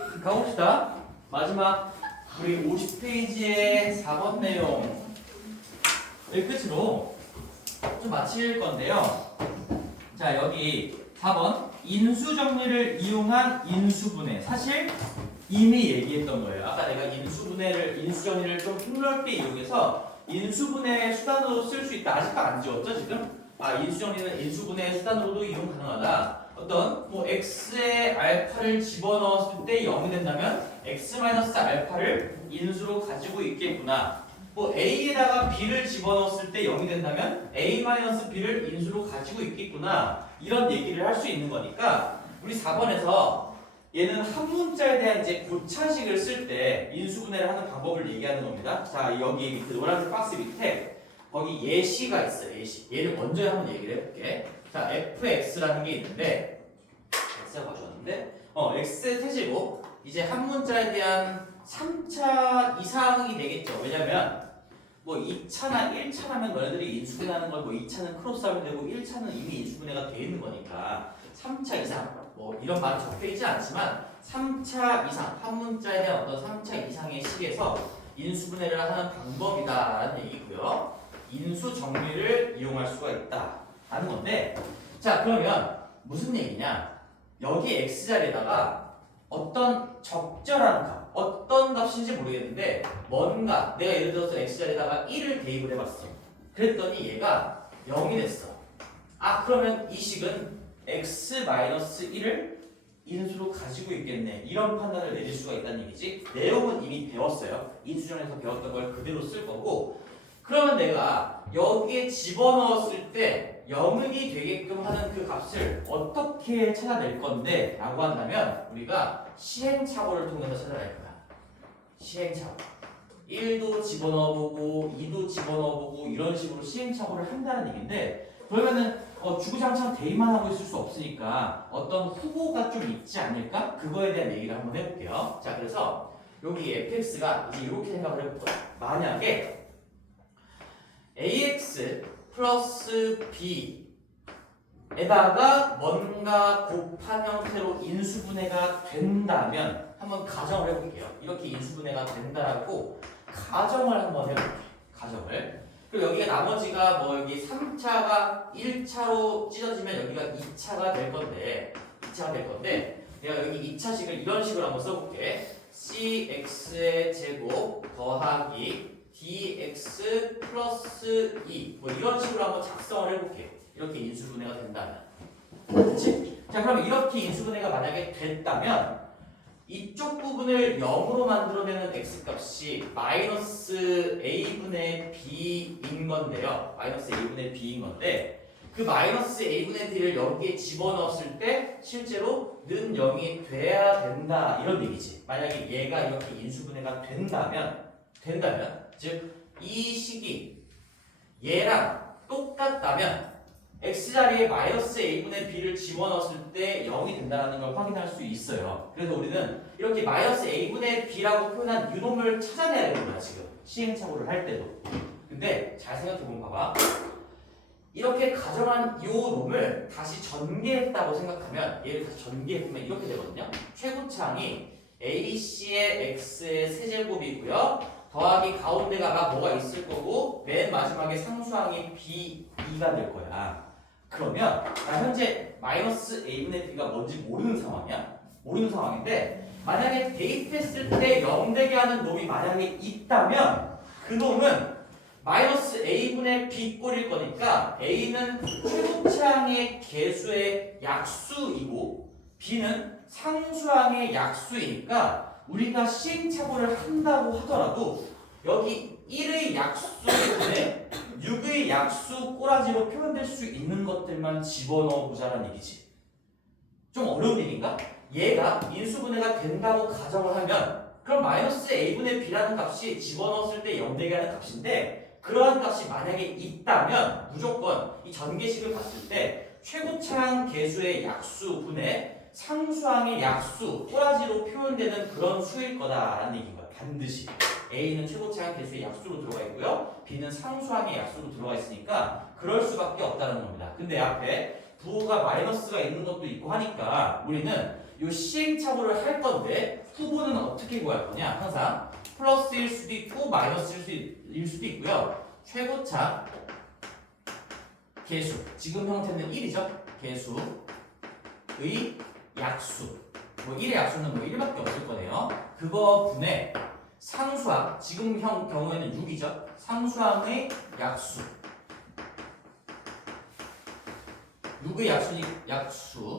가봅시다. 마지막 우리 50페이지의 4번 내용을 끝으로 좀 마칠 건데요. 자, 여기 4번 인수정리를 이용한 인수분해. 사실 이미 얘기했던 거예요. 아까 내가 인수정리를 좀 폭넓게 이용해서 인수분해 수단으로 쓸 수 있다. 아직도 안 지웠죠, 지금? 인수정리는 인수분해 수단으로도 이용 가능하다. 어떤 x의 알파를 집어넣었을 때 0이 된다면 x-알파를 인수로 가지고 있겠구나. a에다가 b를 집어넣었을 때 0이 된다면 a-b를 인수로 가지고 있겠구나. 이런 얘기를 할 수 있는 거니까 우리 4번에서 얘는 한 문자에 대한 이제 고차식을 쓸 때 인수분해를 하는 방법을 얘기하는 겁니다. 자, 여기 밑에 노란색 박스 밑에 거기 예시가 있어요. 예시. 얘를 먼저 한번 얘기를 해볼게. 자, fx라는 게 있는데 x가 가져왔는데 x 세제곱 이제 한 문자에 대한 3차 이상이 되겠죠. 왜냐면 2차나 1차라면 너네들이 인수분해하는 걸 2차는 크로스하면 되고 1차는 이미 인수분해가 돼 있는 거니까 3차 이상 이런 말은 적혀 있지 않지만 3차 이상 한 문자에 대한 어떤 3차 이상의 식에서 인수분해를 하는 방법이다라는 얘기고요. 인수 정리를 이용할 수가 있다라는 건데, 자, 그러면 무슨 얘기냐? 여기 x 자리에다가 어떤 적절한 값, 어떤 값인지 모르겠는데 뭔가 내가 예를 들어서 x 자리에다가 1을 대입을 해봤어. 그랬더니 얘가 0이 됐어. 그러면 이 식은 x-1을 인수로 가지고 있겠네. 이런 판단을 내릴 수가 있다는 얘기지. 내용은 이미 배웠어요. 인수정에서 배웠던 걸 그대로 쓸 거고, 그러면 내가 여기에 집어넣었을 때 0이 되게끔 하는 그 값을 어떻게 찾아낼 건데 라고 한다면 우리가 시행착오를 통해서 찾아낼 거야. 시행착오. 1도 집어넣어보고 2도 집어넣어보고 이런 식으로 시행착오를 한다는 얘기인데, 그러면은 주구장창 대입만 하고 있을 수 없으니까 어떤 후보가 좀 있지 않을까? 그거에 대한 얘기를 한번 해볼게요. 자, 그래서 여기 fx가 이제 이렇게 생각을 해볼 거야. 만약에 ax 플러스 b에다가 뭔가 곱한 형태로 인수분해가 된다면 한번 가정을 해볼게요. 이렇게 인수분해가 된다라고 가정을 한번 해볼게요. 가정을. 그리고 여기가 나머지가 여기 3차가 1차로 찢어지면 여기가 2차가 될 건데 내가 여기 2차식을 이런 식으로 한번 써볼게. cx의 제곱 더하기 dx 플러스 2 이런 식으로 한번 작성을 해볼게. 이렇게 인수분해가 된다면. 그렇지? 자, 그럼 이렇게 인수분해가 만약에 됐다면 이쪽 부분을 0으로 만들어내는 x값이 마이너스 a분의 b인 건데요. 마이너스 a분의 b인 건데 그 마이너스 a분의 b를 여기에 집어넣었을 때 실제로 는 0이 돼야 된다 이런 얘기지. 만약에 얘가 이렇게 인수분해가 된다면 즉 이 식이 얘랑 똑같다면 x자리에 마이너스 a분의 b를 집어넣었을 때 0이 된다는 걸 확인할 수 있어요. 그래서 우리는 이렇게 마이너스 a분의 b라고 표현한 유놈을 찾아내야 되는 거야 지금 시행착오를 할 때도. 근데 잘 생각해보면 봐봐. 이렇게 가정한 이 놈을 다시 전개했다고 생각하면 얘를 다시 전개해보면 이렇게 되거든요. 최고차항이 ac의 x의 세제곱이고요. 더하기 가운데가 뭐가 있을 거고 맨 마지막에 상수항이 b2가 될 거야. 그러면 나 현재 마이너스 a분의 b가 뭔지 모르는 상황이야. 모르는 상황인데 만약에 대입했을 때 0 되게 하는 놈이 만약에 있다면 그 놈은 마이너스 a분의 b 꼴일 거니까 a는 최고차항의 개수의 약수이고 b는 상수항의 약수이니까 우리가 시행착오를 한다고 하더라도 여기 1의 약수분의 6의 약수 꼬라지로 표현될 수 있는 것들만 집어넣어 보자라는 얘기지. 좀 어려운 얘기인가? 얘가 인수분해가 된다고 가정을 하면 그럼 마이너스 a분의 b라는 값이 집어넣었을 때 0 되게 하는 값인데 그러한 값이 만약에 있다면 무조건 이 전개식을 봤을 때 최고차항 개수의 약수분의 상수항의 약수, 꼬라지로 표현되는 그런 수일 거다라는 얘기인 거야. 반드시. A는 최고차항 개수의 약수로 들어가 있고요. B는 상수항의 약수로 들어가 있으니까 그럴 수밖에 없다는 겁니다. 근데 앞에 부호가 마이너스가 있는 것도 있고 하니까 우리는 요 시행착오를 할 건데 후보는 어떻게 구할 거냐? 항상 플러스일 수도 있고 마이너스일 수도 있고요. 최고차 계수, 지금 형태는 1이죠. 계수의 약수, 뭐 1의 약수는 뭐 1밖에 없을 거네요. 그거 분의 상수항, 지금 형 경우에는 6이죠. 상수항의 약수, 6의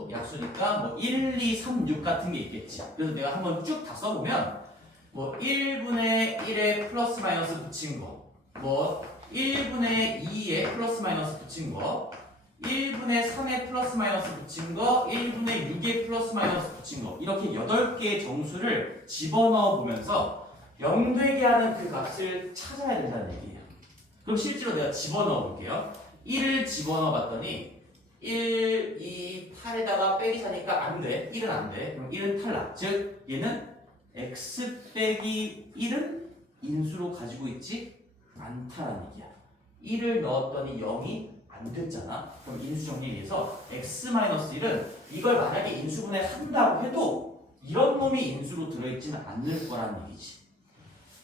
약수니까 뭐 1, 2, 3, 6 같은 게 있겠지. 그래서 내가 한번 쭉 다 써보면 뭐 1분의 1에 플러스 마이너스 붙인 거, 뭐 1분의 2에 플러스 마이너스 붙인 거, 1분의 3에 플러스 마이너스 붙인 거, 1분의 6에 플러스 마이너스 붙인 거, 이렇게 8개의 정수를 집어넣어 보면서 0 되게 하는 그 값을 찾아야 된다는 얘기예요. 그럼 실제로 내가 집어넣어 볼게요. 1을 집어넣어 봤더니 1, 2, 8에다가 빼기 4니까 안 돼. 1은 안 돼. 그럼 1은 탈락. 즉 얘는 x 빼기 1은 인수로 가지고 있지 않다라는 얘기야. 1을 넣었더니 0이 안 됐잖아. 그럼 인수 정리에 의해서 x-1은 이걸 만약에 인수분해 한다고 해도 이런 놈이 인수로 들어있지는 않을 거라는 얘기지.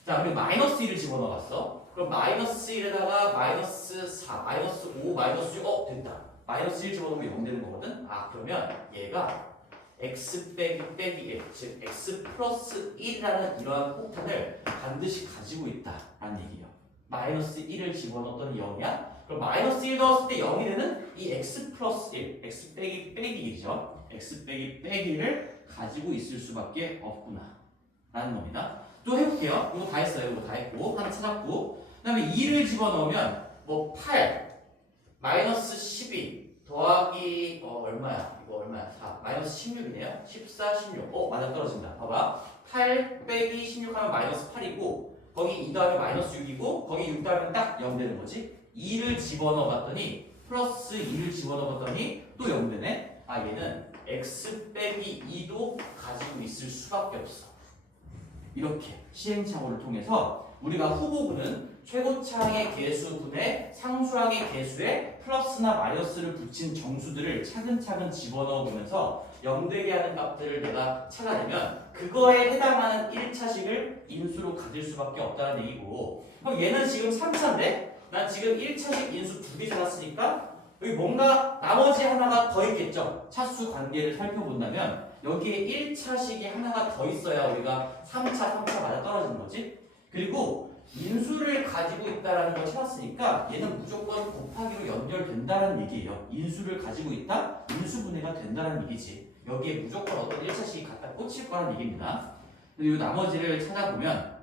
자, 그리고 마이너스 1을 집어넣어봤어. 그럼 마이너스 1에다가 마이너스 4, 마이너스 5, 마이너스 6, 됐다. 마이너스 1 집어넣으면 0 되는 거거든. 아, 그러면 얘가 x 빼기 1, 즉 x 플러스 1이라는 이러한 폭탄을 반드시 가지고 있다라는 얘기예요. 마이너스 1을 집어넣었더니 0이야? 그럼 마이너스 1 넣었을 때 0이 되는 이 x 플러스 1, x 빼기 1이죠. x 빼기 1을 가지고 있을 수밖에 없구나 라는 겁니다. 또 해볼게요. 이거 다 했어요. 이거 다 했고 하나 찾았고, 그 다음에 2를 집어넣으면 뭐 8, 마이너스 12 더하기 얼마야? 이거 얼마야? 4, 마이너스 16이네요. 14, 16. 맞아, 떨어진다. 봐봐. 8 빼기 16 하면 마이너스 8이고, 거기 2 더하면 마이너스 6이고, 거기 6 더하면 딱 0 되는 거지. 2를 집어넣어 봤더니 플러스 2를 집어넣어 봤더니 또 0 되네. 아, 얘는 x 빼기 2도 가지고 있을 수밖에 없어. 이렇게 시행착오를 통해서 우리가 후보군은 최고차항의 계수분의 상수항의 계수에 플러스나 마이너스를 붙인 정수들을 차근차근 집어넣어 보면서 0 되게 하는 값들을 내가 찾아내면 그거에 해당하는 1차식을 인수로 가질 수밖에 없다는 얘기고, 그럼 얘는 지금 3차인데 난 지금 1차식 인수 2개 찾았으니까 여기 뭔가 나머지 하나가 더 있겠죠. 차수 관계를 살펴본다면 여기에 1차식이 하나가 더 있어야 우리가 3차, 3차 맞아 떨어지는 거지. 그리고 인수를 가지고 있다는 걸 찾았으니까 얘는 무조건 곱하기로 연결된다는 얘기예요. 인수를 가지고 있다? 인수분해가 된다는 얘기지. 여기에 무조건 어떤 1차식이 갖다 꽂힐 거라는 얘기입니다. 그리고 이 나머지를 찾아보면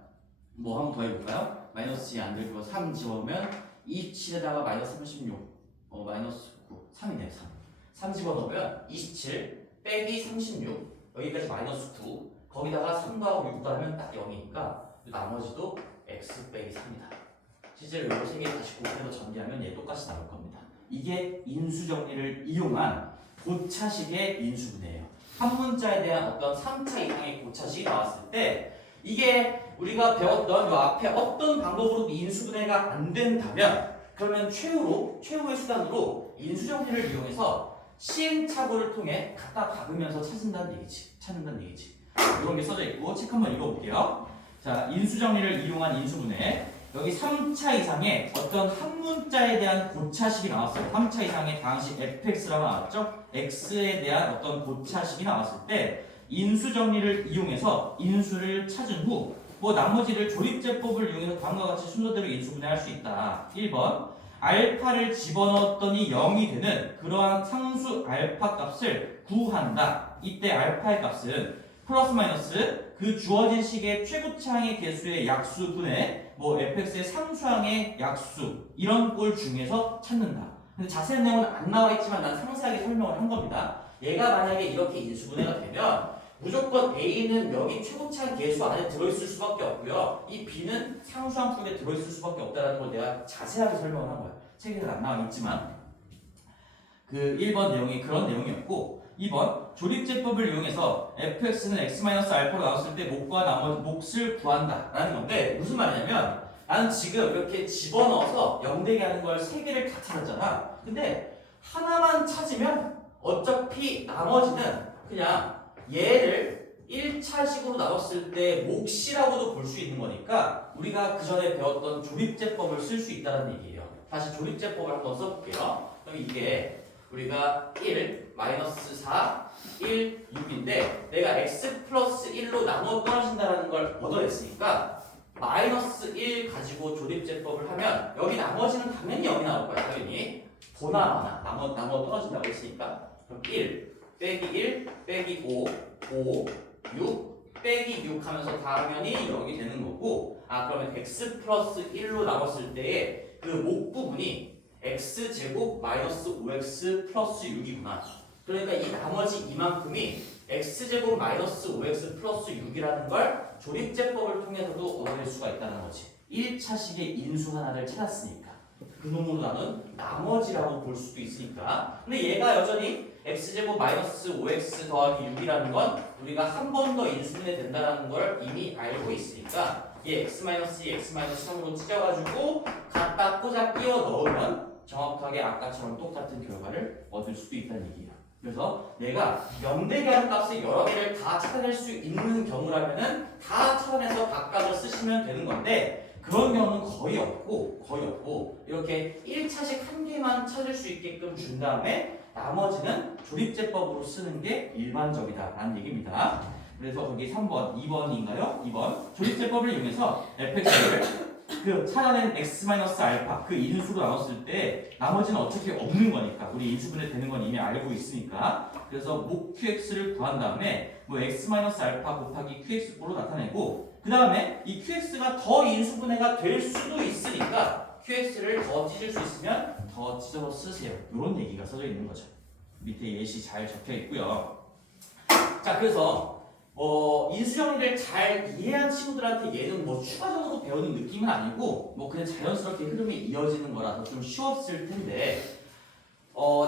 뭐 한 번 더 해볼까요? 마이너스 2 안 들고 3 집어넣으면 27에다가 마이너스 36, 마이너스 9, 3이네요. 3 집어넣으면 27 빼기 36, 여기까지 마이너스 9, 거기다가 3 더하고 6 더하면 딱 0이니까 나머지도 x 빼기 3이다. 실제로 이거 3개 다시 곱해서 전개하면 얘 똑같이 나올 겁니다. 이게 인수정리를 이용한 고차식의 인수분해예요. 한 문자에 대한 어떤 3차 이상의 고차식이 나왔을 때 이게 우리가 배웠던 이 앞에 어떤 방법으로도 인수분해가 안 된다면 그러면 최후의 수단으로 인수정리를 이용해서 시행착오를 통해 갖다 박으면서 찾는다는 얘기지. 이런 게 써져 있고 책 한번 읽어볼게요. 자, 인수정리를 이용한 인수분해. 여기 3차 이상의 어떤 한 문자에 대한 고차식이 나왔어요. 3차 이상의 당시 fx라고 나왔죠. x에 대한 어떤 고차식이 나왔을 때 인수정리를 이용해서 인수를 찾은 후 뭐 나머지를 조립제법을 이용해서 다음과 같이 순서대로 인수분해할 수 있다. 1번 알파를 집어넣었더니 0이 되는 그러한 상수 알파 값을 구한다. 이때 알파의 값은 플러스 마이너스 그 주어진 식의 최고차항의 개수의 약수분의 뭐 fx의 상수항의 약수 이런 꼴 중에서 찾는다. 근데 자세한 내용은 안 나와 있지만 난 상세하게 설명을 한 겁니다. 얘가 만약에 이렇게 인수분해가 되면 무조건 A는 여기 최고차항 계수 안에 들어있을 수밖에 없고요. 이 B는 상수항 쪽에 들어있을 수밖에 없다는 걸 내가 자세하게 설명을 한 거야. 책에는 안 나와 있지만 그 1번 내용이 그런 내용이었고, 2번 조립제법을 이용해서 fx는 x-알파로 나왔을 때 몫과 나머지 몫을 구한다 라는 건데 무슨 말이냐면 나는 지금 이렇게 집어넣어서 0 되게 하는 걸 3개를 다 찾았잖아. 근데 하나만 찾으면 어차피 나머지는 그냥 얘를 1차식으로 나눴을 때 몫이라고도 볼 수 있는 거니까 우리가 그 전에 배웠던 조립제법을 쓸 수 있다는 얘기예요. 다시 조립제법을 한번 써볼게요. 그럼 이게 우리가 1, 마이너스 4, 1, 6인데 내가 x 플러스 1로 나누어 떨어진다는 걸 얻어냈으니까 마이너스 1 가지고 조립제법을 하면 여기 나머지는 당연히 0이 나올 거야. 당연히 보나 마나 나누어 떨어진다고 했으니까 그럼 1 빼기 1 빼기 5 5 6 빼기 6 하면서 당연히 0이 되는 거고 그러면 x 플러스 1로 나눴을 때의 그 목 부분이 x제곱 마이너스 5x 플러스 6이구나. 그러니까 이 나머지 이만큼이 x제곱 마이너스 5x 플러스 6이라는 걸 조립제법을 통해서도 얻어낼 수가 있다는 거지. 1차식의 인수 하나를 찾았으니까 그 놈으로 나눈 나머지라고 볼 수도 있으니까. 근데 얘가 여전히 x제곱 마이너스 5x 더하기 6이라는 건 우리가 한 번 더 인수분해 된다는 걸 이미 알고 있으니까 얘 x-2, x-3으로 찢어가지고 갖다 꽂아 끼워 넣으면 정확하게 아까처럼 똑같은 결과를 얻을 수도 있다는 얘기예요. 그래서 내가 명대개 하는 값을 여러 개를 다 찾아낼 수 있는 경우라면은 다 찾아내서 각각을 쓰시면 되는 건데 그런 경우는 거의 없고 이렇게 1차식 한 개만 찾을 수 있게끔 준 다음에 나머지는 조립제법으로 쓰는 게 일반적이다라는 얘기입니다. 그래서 거기 3번, 2번인가요? 2번 조립제법을 이용해서 fx를 그 찾아낸 x-알파 그 인수로 나눴을 때 나머지는 어차피 없는 거니까 우리 인수분해 되는 건 이미 알고 있으니까 그래서 목 qx를 구한 다음에 뭐 x-알파 곱하기 qx로 나타내고 그 다음에 이 qx가 더 인수분해가 될 수도 있으니까 qx를 더 찢을 수 있으면 더 찢어서 쓰세요. 이런 얘기가 써져 있는 거죠. 밑에 예시 잘 적혀 있고요. 자 그래서 인수정리를 잘 이해한 친구들한테 얘는 뭐 추가적으로 배우는 느낌은 아니고 뭐 그냥 자연스럽게 흐름이 이어지는 거라서 좀 쉬웠을 텐데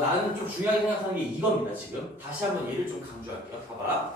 나는 좀 중요하게 생각하는 게 이겁니다. 지금 다시 한번 얘를 좀 강조할게요. 봐봐.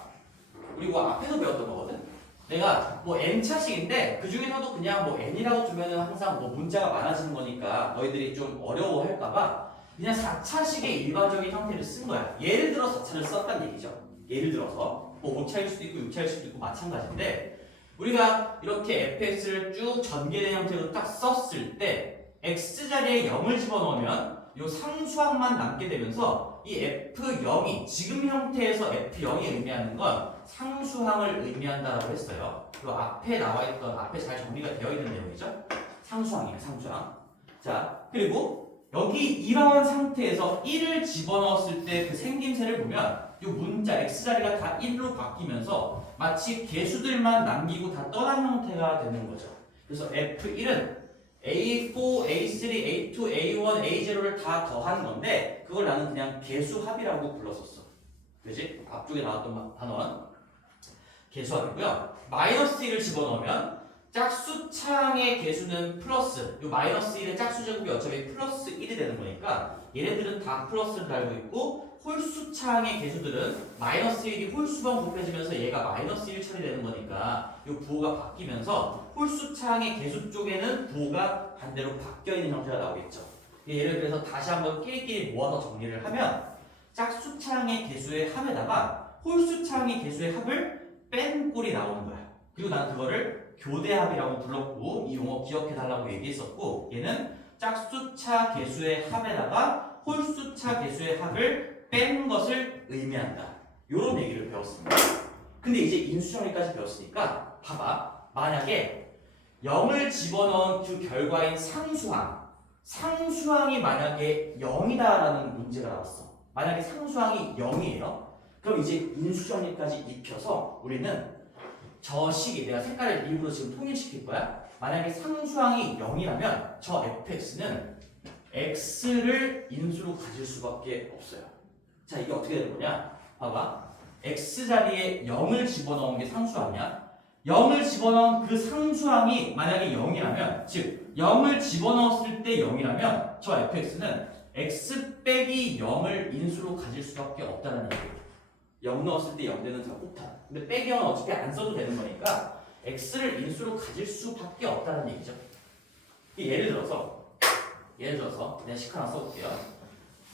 그리고 앞에서 배웠던 거거든. 내가 뭐 n차식인데 그 중에서도 그냥 뭐 n이라고 두면은 항상 뭐 문자가 많아지는 거니까 너희들이 좀 어려워할까봐 그냥 4차식의 일반적인 형태를 쓴 거야. 예를 들어 4차를 썼단 얘기죠. 예를 들어서 뭐 5차일 수도 있고 6차일 수도 있고 마찬가지인데 우리가 이렇게 fx를 쭉 전개된 형태로 딱 썼을 때 x자리에 0을 집어넣으면 이 상수항만 남게 되면서 이 f0이 지금 형태에서 f0이 의미하는 건 상수항을 의미한다라고 했어요. 그 앞에 나와 있던 앞에 잘 정리가 되어 있는 내용이죠. 상수항이에요. 상수항. 자 그리고 여기 이러한 상태에서 1을 집어넣었을 때 그 생김새를 보면 이 문자 x자리가 다 1로 바뀌면서 마치 개수들만 남기고 다 떠난 형태가 되는 거죠. 그래서 f1은 a4, a3, a2, a1, a0를 다 더한 건데 그걸 나는 그냥 개수합이라고 불렀었어. 그지? 앞쪽에 나왔던 단원 개수합이고요. 마이너스 1을 집어넣으면 짝수창의 개수는 플러스 이 마이너스 1의 짝수제곱이 어차피 플러스 1이 되는 거니까 얘네들은 다 플러스를 달고 있고 홀수창의 개수들은 마이너스 1이 홀수번 곱해지면서 얘가 마이너스 1 처리되는 거니까 이 부호가 바뀌면서 홀수창의 개수 쪽에는 부호가 반대로 바뀌어 있는 형태가 나오겠죠. 예를 들어서 다시 한번 끼리끼리 모아서 정리를 하면 짝수창의 개수의 합에다가 홀수창의 개수의 합을 뺀 꼴이 나오는 거야. 그리고 난 그거를 교대합이라고 불렀고 이 용어 기억해달라고 얘기했었고 얘는 짝수차 개수의 합에다가 홀수차 개수의 합을 뺀 것을 의미한다. 이런 얘기를 배웠습니다. 근데 이제 인수정리까지 배웠으니까 봐봐. 만약에 0을 집어넣은 그 결과인 상수항이 만약에 0이다라는 문제가 나왔어. 만약에 상수항이 0이에요. 그럼 이제 인수정리까지 입혀서 우리는 저 식이 내가 색깔을 일부러 지금 통일시킬 거야. 만약에 상수항이 0이라면 저 fx는 x를 인수로 가질 수밖에 없어요. 자 이게 어떻게 되는 거냐? 봐봐. x자리에 0을 집어넣은 게 상수항이야. 0을 집어넣은 그 상수항이 만약에 0이라면 즉 0을 집어넣었을 때 0이라면 저 fx는 x 빼기 0을 인수로 가질 수밖에 없다는 얘기예요. 0 넣었을 때 0 되는 적폭탄. 근데 빼기 0은 어차피 안 써도 되는 거니까 x를 인수로 가질 수밖에 없다는 얘기죠. 예를 들어서 내가 식 하나 써볼게요.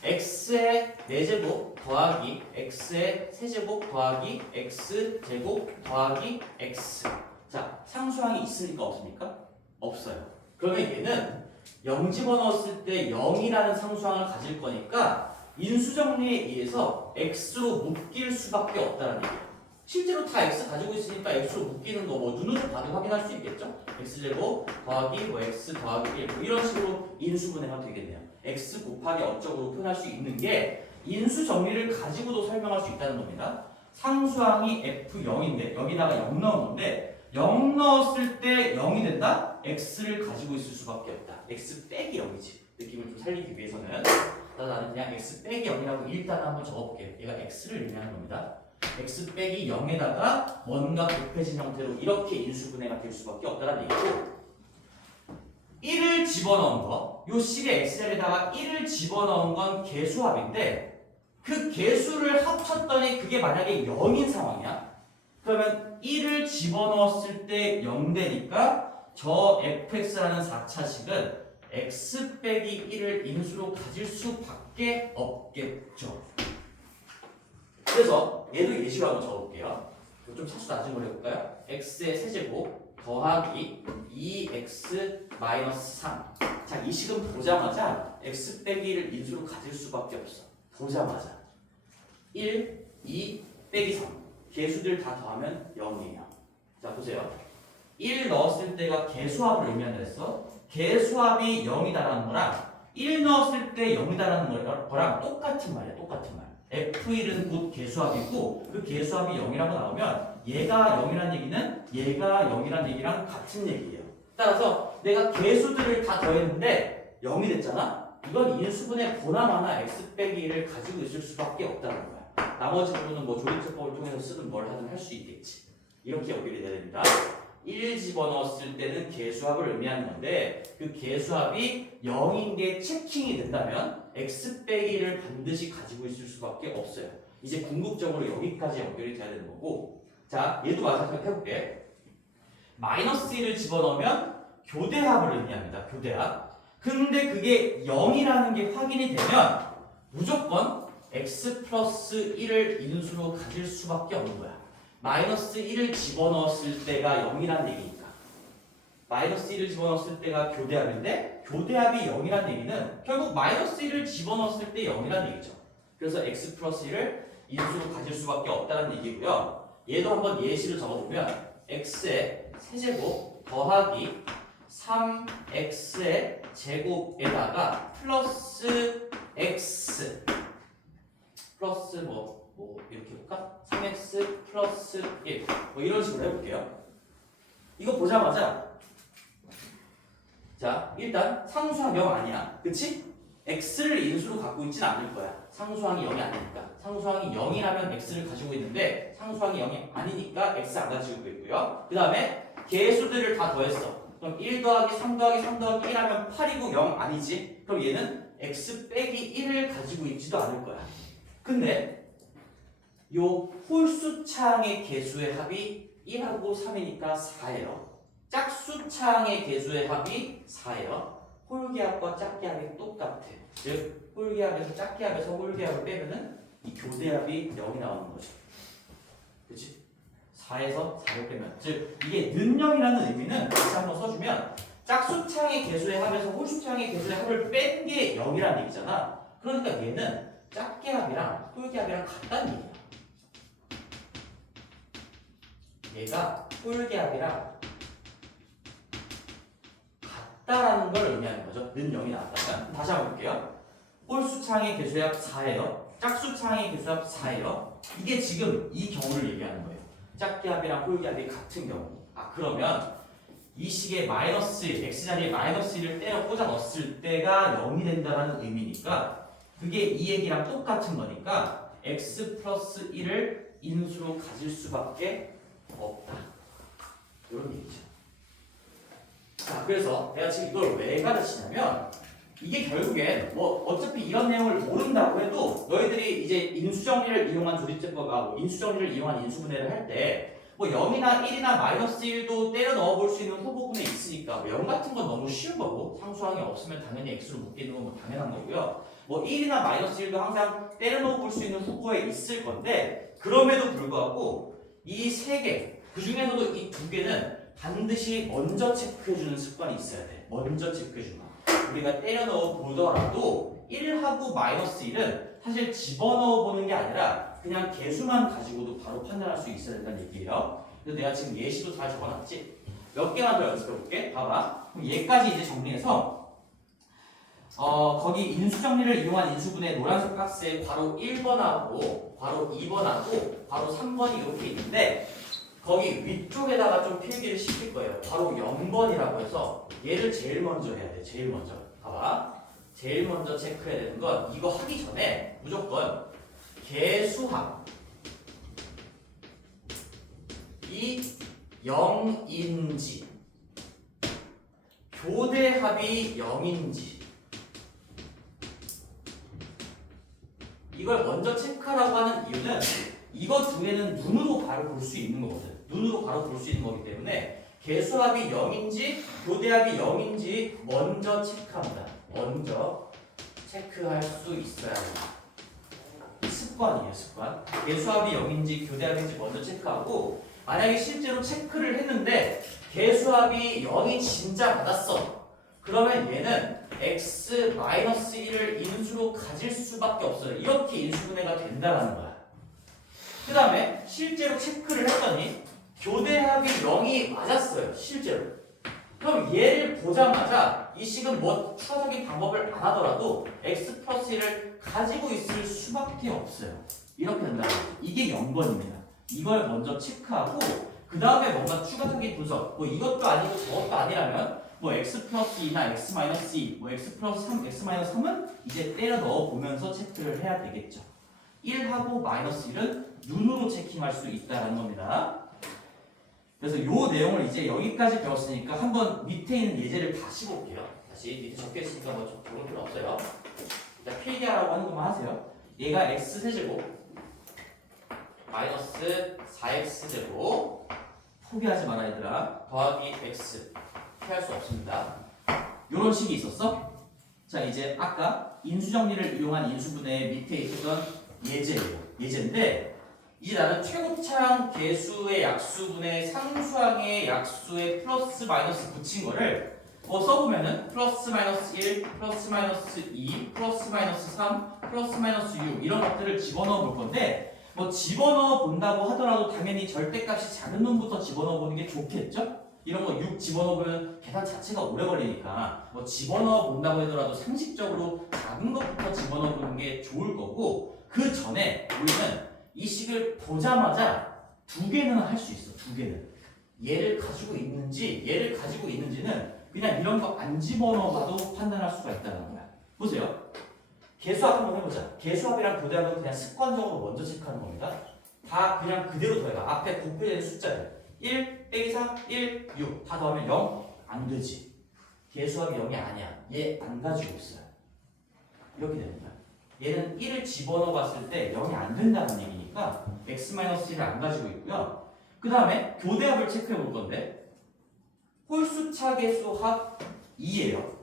x의 4제곱 더하기 x의 세제곱 더하기 x제곱 더하기 x. 자, 상수항이 있습니까 없습니까? 없어요. 그러면 얘는 0 집어넣었을 때 0이라는 상수항을 가질 거니까 인수정리에 의해서 x로 묶일 수밖에 없다는 얘기예요. 실제로 다 x 가지고 있으니까 x로 묶이는 거 뭐 눈으로 봐도 확인할 수 있겠죠? x제곱 더하기 뭐 x 더하기 1 뭐 이런 식으로 인수분해가 되겠네요. x 곱하기 어쩌고로 표현할 수 있는 게 인수정리를 가지고도 설명할 수 있다는 겁니다. 상수항이 f0인데 여기다가 0 넣은 건데 0 넣었을 때 0이 된다? x를 가지고 있을 수밖에 없다. x 빼기 0이지. 느낌을 좀 살리기 위해서는 나는 그냥 x 빼기 0이라고 일단 한번 적어볼게요. 얘가 x를 의미하는 겁니다. x 빼기 0에다가 뭔가 곱해진 형태로 이렇게 인수분해가 될 수밖에 없다는 얘기고 1을 집어넣은 거, 요 식의 x자리에다가 1을 집어넣은 건 개수합인데 그 개수를 합쳤더니 그게 만약에 0인 상황이야. 그러면 1을 집어넣었을 때 0 되니까 저 fx라는 4차식은 x 빼기 1을 인수로 가질 수밖에 없겠죠. 그래서 얘도 예시로 한번 적어볼게요. 좀 차수 낮은 걸 해볼까요? x의 세제곱 더하기 2x 마이너스 3. 자, 이 식은 보자마자 x 빼기 1을 인수로 가질 수밖에 없어. 보자마자 1, 2 빼기 3. 개수들 다 더하면 0이에요. 자, 보세요. 1 넣었을 때가 개수합을 의미한다 했어. 개수합이 0이다라는 거랑 1 넣었을 때 0이다라는 거랑 똑같은 말이야. 똑같은 말. F1은 곧 개수합이고 그 개수합이 0이라고 나오면 얘가 0이란 얘기는 얘가 0이란 얘기랑 같은 얘기예요. 따라서 내가 개수들을 다 더했는데 0이 됐잖아? 이건 인수분해 보나마나 x 빼기 1을 가지고 있을 수밖에 없다는 거야. 나머지 부분은 뭐 조립제법을 통해서 쓰든 뭘 하든 할 수 있겠지. 이렇게 연결이 돼야 됩니다. 1 집어넣었을 때는 개수합을 의미하는 건데 그 개수합이 0인 게 체킹이 된다면 x 빼기 1을 반드시 가지고 있을 수밖에 없어요. 이제 궁극적으로 여기까지 연결이 돼야 되는 거고 자, 얘도 마찬가지로 해볼게. 마이너스 1을 집어넣으면 교대합을 의미합니다. 교대합. 근데 그게 0이라는 게 확인이 되면 무조건 x 플러스 1을 인수로 가질 수밖에 없는 거야. 마이너스 1을 집어넣었을 때가 0이라는 얘기니까 마이너스 1을 집어넣었을 때가 교대합인데 교대합이 0이라는 얘기는 결국 마이너스 1을 집어넣었을 때 0이라는 얘기죠. 그래서 x 플러스 1을 인수로 가질 수밖에 없다는 얘기고요. 얘도 한번 예시를 적어보면 x의 세제곱 더하기 3x의 제곱에다가 플러스 x 플러스 뭐 이렇게 해볼까? 3x 플러스 1 뭐 이런 식으로 해볼게요. 이거 보자마자 자, 일단 상수항 0 아니야. 그치? x를 인수로 갖고 있지는 않을 거야. 상수항이 0이 아니니까. 상수항이 0이라면 x를 가지고 있는데 상수항이 0이 아니니까 x 안 가지고 있고요. 그 다음에 개수들을 다 더했어. 그럼 1 더하기 3 더하기 3 더하기 1 하면 8이고 0 아니지? 그럼 얘는 x 빼기 1을 가지고 있지도 않을 거야. 근데 요 홀수차항의 개수의 합이 1하고 3이니까 4예요. 짝수차항의 개수의 합이 4예요. 홀기합과 짝기합이 똑같아. 즉 홀기합에서 짝기합에서 홀기합을 빼면은 이 교대합이 0이 나오는 거죠. 그치? 4에서 4를 빼면 즉 이게 는 0이라는 의미는 다시 한번 써주면 짝수차항의 개수의 합에서 홀수차항의 개수의 합을 뺀 게 0이라는 얘기잖아. 그러니까 얘는 짝기합이랑 홀기합이랑 같다는 얘기야. 얘가 홀기합이랑 같다라는 걸 의미하는 거죠. 는 0이 나왔다면. 다시 한번 볼게요. 홀수차항의 개수의 합 4예요. 짝수차항의 개수의 합 4예요. 이게 지금 이 경우를 얘기하는 거예요. 짝기합이랑 홀기합이 같은 경우. 아, 그러면 이 식의 마이너스 1, x자리에 마이너스 1을 때려 꽂아 넣었을 때가 0이 된다는 의미니까 그게 이 얘기랑 똑같은 거니까 x 플러스 1을 인수로 가질 수밖에 없다. 이런 얘기죠. 자, 그래서 내가 지금 이걸 왜 가르치냐면 이게 결국엔 뭐 어차피 이런 내용을 모른다고 해도 너희들이 이제 인수정리를 이용한 조립제법하고 인수정리를 이용한 인수분해를 할 때 뭐 0이나 1이나 마이너스 1도 때려 넣어볼 수 있는 후보군에 있으니까 뭐 0 같은 건 너무 쉬운 거고 상수항이 없으면 당연히 x로 묶이는 건 뭐 당연한 거고요. 뭐 1이나 마이너스 1도 항상 때려 넣어볼 수 있는 후보에 있을 건데 그럼에도 불구하고 이 세 개, 그 중에서도 이 두 개는 반드시 먼저 체크해주는 습관이 있어야 돼. 먼저 체크해주는 거. 우리가 때려 넣어 보더라도 1하고 마이너스 1은 사실 집어넣어 보는 게 아니라 그냥 개수만 가지고도 바로 판단할 수 있어야 된다는 얘기예요. 그래서 내가 지금 예시도 다 적어놨지? 몇 개만 더 연습해 볼게. 봐봐. 그럼 얘까지 이제 정리해서 거기 인수 정리를 이용한 인수분해 노란색 박스에 괄호 1번하고 괄호 2번하고 괄호 3번이 이렇게 있는데 거기 위쪽에다가 좀 필기를 시킬 거예요. 바로 0번이라고 해서 얘를 제일 먼저 해야 돼. 제일 먼저. 봐봐. 제일 먼저 체크해야 되는 건 이거 하기 전에 무조건 개수합 이 0인지 교대합이 0인지 이걸 먼저 체크하라고 하는 이유는 이거 두 개는 눈으로 바로 볼 수 있는 거거든. 눈으로 바로 볼 수 있는 거기 때문에 개수합이 0인지 교대합이 0인지 먼저 체크합니다. 먼저 체크할 수 있어야 합니다. 습관이에요, 습관. 개수합이 0인지 교대합인지 먼저 체크하고 만약에 실제로 체크를 했는데 개수합이 0이 진짜 맞았어. 그러면 얘는 x-1을 인수로 가질 수밖에 없어요. 이렇게 인수분해가 된다는 거야. 그 다음에 실제로 체크를 했더니 교대합이 0이 맞았어요. 실제로. 그럼 얘를 보자마자 이 식은 뭐 추가적인 방법을 안 하더라도 x 플러스 1을 가지고 있을 수밖에 없어요. 이렇게 된다는 거죠. 이게 0번입니다. 이걸 먼저 체크하고 그 다음에 뭔가 추가적인 분석 뭐 이것도 아니고 저것도 아니라면 뭐 x 플러스 2나 x 마이너스 2, 뭐 x 플러스 3, x 마이너스 3은 이제 때려 넣어 보면서 체크를 해야 되겠죠. 1하고 마이너스 1은 눈으로 체킹할 수 있다는 겁니다. 그래서 요 내용을 이제 여기까지 배웠으니까 한번 밑에 있는 예제를 다시 볼게요. 다시 밑에 적혀 있으니까 뭐 적을 필요 없어요. 일단 필기하라고 하는 것만 하세요. 얘가 x 세제곱 마이너스 4x제곱 포기하지 마라 얘들아. 더하기 x 피할 수 없습니다. 요런 식이 있었어? 자 이제 아까 인수정리를 이용한 인수분해 밑에 있었던 예제예요. 예제인데 이제 나는 최고차항 개수의 약수분의 상수항의 약수의 플러스 마이너스 붙인 거를 뭐 써보면은 플러스 마이너스 1, 플러스 마이너스 2, 플러스 마이너스 3, 플러스 마이너스 6 이런 것들을 집어넣어 볼 건데 뭐 집어넣어 본다고 하더라도 당연히 절대값이 작은 놈부터 집어넣어 보는 게 좋겠죠? 이런 거 6 집어넣어 보면 계산 자체가 오래 걸리니까 뭐 집어넣어 본다고 하더라도 상식적으로 작은 것부터 집어넣어 보는 게 좋을 거고 그 전에 우리는 이 식을 보자마자 두 개는 할 수 있어. 두 개는. 얘를 가지고 있는지 얘를 가지고 있는지는 그냥 이런 거 안 집어넣어봐도 판단할 수가 있다는 거야. 보세요. 개수합 한번 해보자. 개수합이랑 교대합은 그냥 습관적으로 먼저 체크하는 겁니다. 다 그냥 그대로 더해가. 앞에 곱해진 숫자를 1 빼기 4, 1, 6 다 더하면 0? 안 되지. 개수합이 0이 아니야. 얘 안 가지고 있어요. 이렇게 되는 거야. 얘는 1을 집어넣어 봤을 때 0이 안 된다는 얘기니까 x-1을 안 가지고 있고요. 그 다음에 교대합을 체크해 볼 건데 홀수차 개수합 2예요.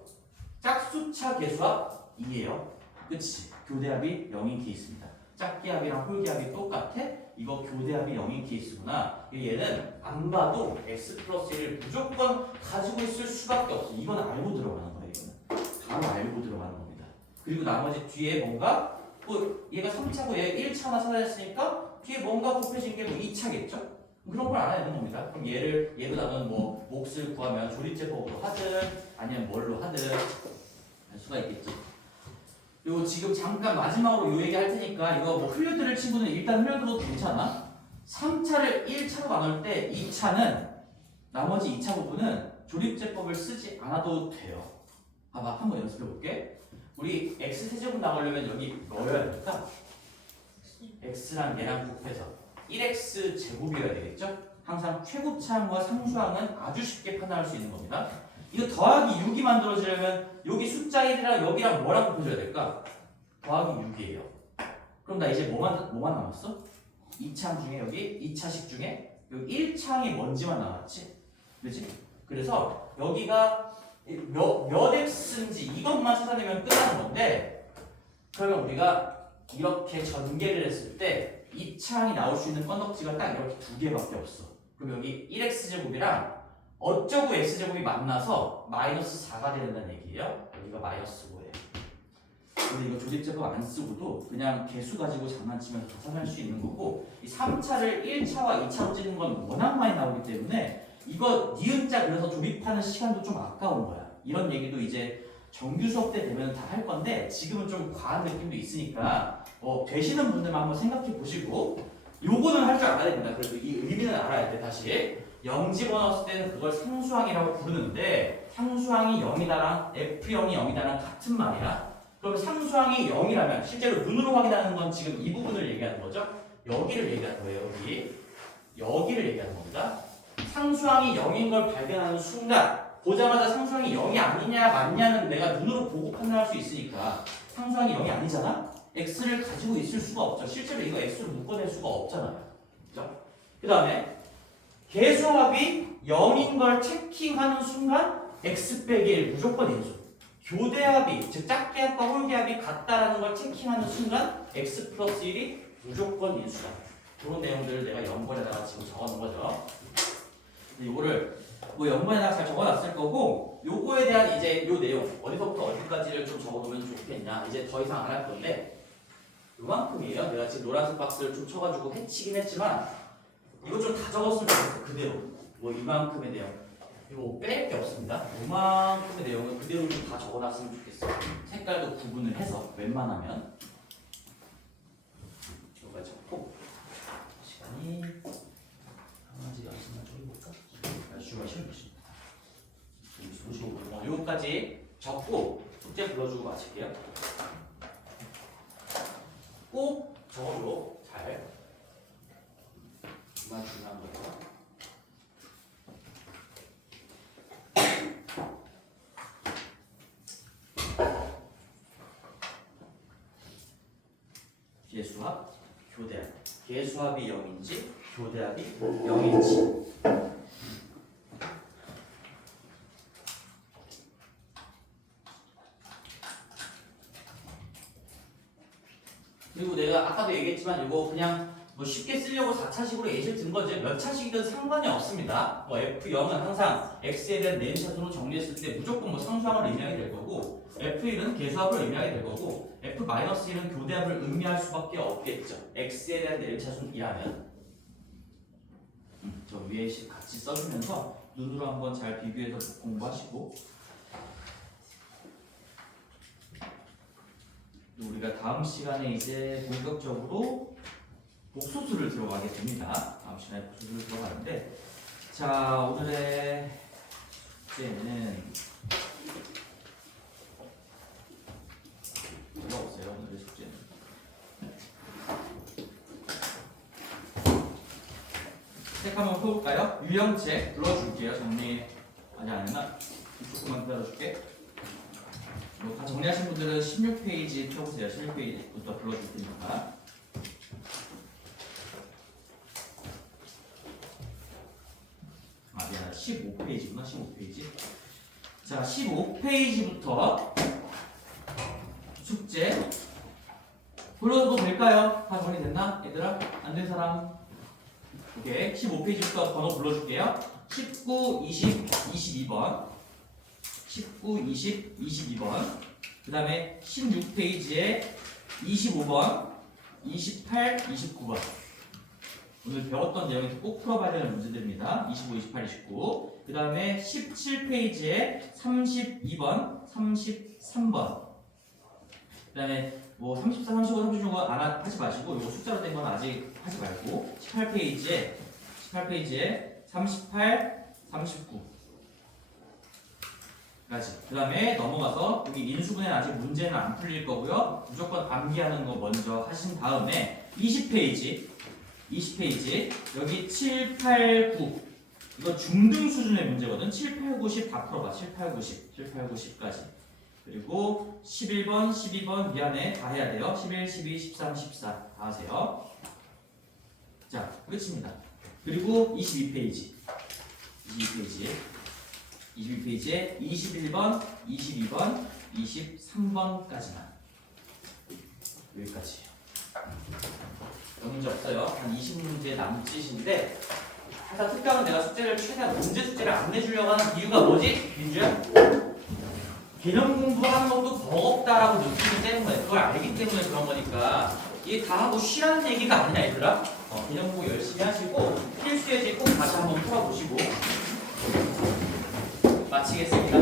짝수차 개수합 2예요. 그치? 교대합이 0인 케이스입니다. 짝기합이랑 홀기합이 똑같아? 이거 교대합이 0인 케이스구나. 얘는 안 봐도 x 플러스 1을 무조건 가지고 있을 수밖에 없어. 이건 알고 들어가는 거예요. 이거는 바로 알고 들어가는 겁니다. 그리고 나머지 뒤에 뭔가 뭐 얘가 3차고 얘가 1차 하나 찾아냈으니까 뒤에 뭔가 곱해진 게 뭐 2차겠죠? 그런 걸 알아야 되는 겁니다. 그럼 얘로 나면 뭐 몫을 구하면 조립제법으로 하든 아니면 뭘로 하든 할 수가 있겠지. 그리고 지금 잠깐 마지막으로 요 얘기 할 테니까 이거 뭐 흘려들을 친구는 일단 흘려들어도 괜찮아. 3차를 1차로 나눌 때 2차는 나머지 2차 부분은 조립제법을 쓰지 않아도 돼요. 봐봐 한번 연습해 볼게. 우리 x 세제곱 나오려면 여기 넣어야 되니까 x랑 얘랑 곱해서 1x 제곱이어야 되겠죠? 항상 최고차항과 상수항은 아주 쉽게 판단할 수 있는 겁니다. 이거 더하기 6이 만들어지려면 여기 숫자 1이랑 여기랑 뭐랑 곱해줘야 될까? 더하기 6이에요. 그럼 나 이제 뭐만 남았어? 2차항 중에 여기 2차식 중에 여기 1창이 먼지만 나왔지? 그렇지? 그래서 여기가 몇 x인지 이것만 찾아내면 끝나는 건데 그러면 우리가 이렇게 전개를 했을 때 이 창이 나올 수 있는 건덕지가 딱 이렇게 두 개밖에 없어. 그럼 여기 1x제곱이랑 어쩌고 x제곱이 만나서 마이너스 4가 된다는 얘기예요. 여기가 마이너스 5예요. 근데 이거 조립제법 안 쓰고도 그냥 개수 가지고 장난치면서 계산할 수 있는 거고 이 3차를 1차와 2차로 찌는 건 워낙 많이 나오기 때문에 이거 니은자 그래서 조립하는 시간도 좀 아까운 거야. 이런 얘기도 이제 정규 수업 때 되면 다 할 건데 지금은 좀 과한 느낌도 있으니까 되시는 분들만 한번 생각해 보시고 요거는 할 줄 알아야 됩니다. 그래도 이 의미는 알아야 돼. 다시 0 집어넣었을 때는 그걸 상수항이라고 부르는데 상수항이 0이다랑 F0이 0이다랑 같은 말이야. 그럼 상수항이 0이라면 실제로 눈으로 확인하는 건 지금 이 부분을 얘기하는 거죠. 여기를 얘기하는 거예요. 여기를 얘기하는 겁니다. 상수항이 0인 걸 발견하는 순간 보자마자 상수항이 0이 아니냐 맞냐는 내가 눈으로 보고 판단할 수 있으니까 상수항이 0이 아니잖아? x를 가지고 있을 수가 없죠. 실제로 이거 x로 묶어낼 수가 없잖아요. 그죠? 그 다음에 개수합이 0인 걸 체킹하는 순간 x 빼기 1 무조건 인수. 교대합이 즉 짝대합과 홀대합이 같다라는 걸 체킹하는 순간 x 플러스 1이 무조건 인수다. 그런 내용들을 내가 0번에다가 지금 적어놓은 거죠. 이거를 뭐 영문에다가 잘 적어놨을 거고 요거에 대한 이제 요 내용 어디서부터 어디까지를 좀 적어놓으면 좋겠냐 이제 더 이상 안 할 건데 요만큼이에요. 내가 지금 노란색 박스를 좀 쳐가지고 해치긴 했지만 이거 좀 다 적었으면 좋겠어. 그대로 뭐 이만큼의 내용 이거 뺄 게 없습니다. 요만큼의 내용을 그대로 좀 다 적어놨으면 좋겠어. 색깔도 구분을 해서 웬만하면 여기까지 적고 시간이 강아지 연습만 좀 해볼까? 주말 시험 보십니다. 요거까지 적고 숙제 불러주고 마칠게요. 꼭 적어줘. 잘. 정말 중요한 거예요. 개수합, 교대합. 개수합이 0인지 교대합이 0인지 그리고 내가 아까도 얘기했지만 이거 그냥 뭐 쉽게 쓰려고 4차식으로 예시를 든 거지 몇 차식이든 상관이 없습니다. 뭐 F0은 항상 X에 대한 네임샷으로 정리했을 때 무조건 뭐 상수항을 의미하게 될 거고 F1은 개수합을 의미하게 될 거고 F-1은 교대합을 의미할 수밖에 없겠죠. X에 대한 네임샷이라면 저 위에 같이 써주면서 눈으로 한번 잘 비교해서 공부하시고 우리가 다음 시간에 이제 본격적으로 복소수를 들어가게 됩니다. 다음 시간에 복소수를 들어가는데 자 오늘의 숙제는 들어오세요. 오늘의 숙제는 책 한번 펴볼까요? 유형책 불러줄게요. 정리 아직 안 했나? 조금만 기다려줄게. 다 정리하신 분들은 16페이지 펴보세요. 16페이지부터 불러줄 테니까. 아, 미안하다. 15페이지구나. 15페이지. 자, 15페이지부터 숙제 불러도 될까요? 다 정리됐나? 얘들아? 안 된 사람? 오케이. 15페이지부터 번호 불러줄게요. 19, 20, 22번. 19, 20, 22번 그 다음에 16페이지에 25번, 28, 29번 오늘 배웠던 내용에서 꼭 풀어봐야 되는 문제들입니다. 25, 28, 29 그 다음에 17페이지에 32번, 33번 그 다음에 뭐 34, 35, 36은 하지 마시고 이거 숫자로 된 건 아직 하지 말고 18페이지에 38, 39 그 다음에 넘어가서 여기 인수분해 아직 문제는 안 풀릴 거고요. 무조건 암기하는 거 먼저 하신 다음에 20페이지 여기 7, 8, 9 이거 중등 수준의 문제거든. 7, 8, 9, 10 다 풀어봐. 7, 8, 9, 10 7, 8, 9, 10까지 그리고 11번, 12번 미안해 다 해야 돼요. 11, 12, 13, 14 다 하세요. 자 끝입니다. 그리고 22페이지에 21번, 22번, 23번까지만 여기까지예요. 문제 없어요. 한 20문제 남짓인데 일단 특강은 내가 숙제를 최대한 문제 숙제를 안 내주려고 하는 이유가 뭐지? 민주야? 개념 공부하는 것도 버겁다라고 느끼기 때문에 그걸 알기 때문에 그런 거니까 이게 다 하고 쉬라는 얘기가 아니야 얘들아. 개념 공부 열심히 하시고 필수 예제 꼭 다시 한번 풀어보시고 마치겠습니다.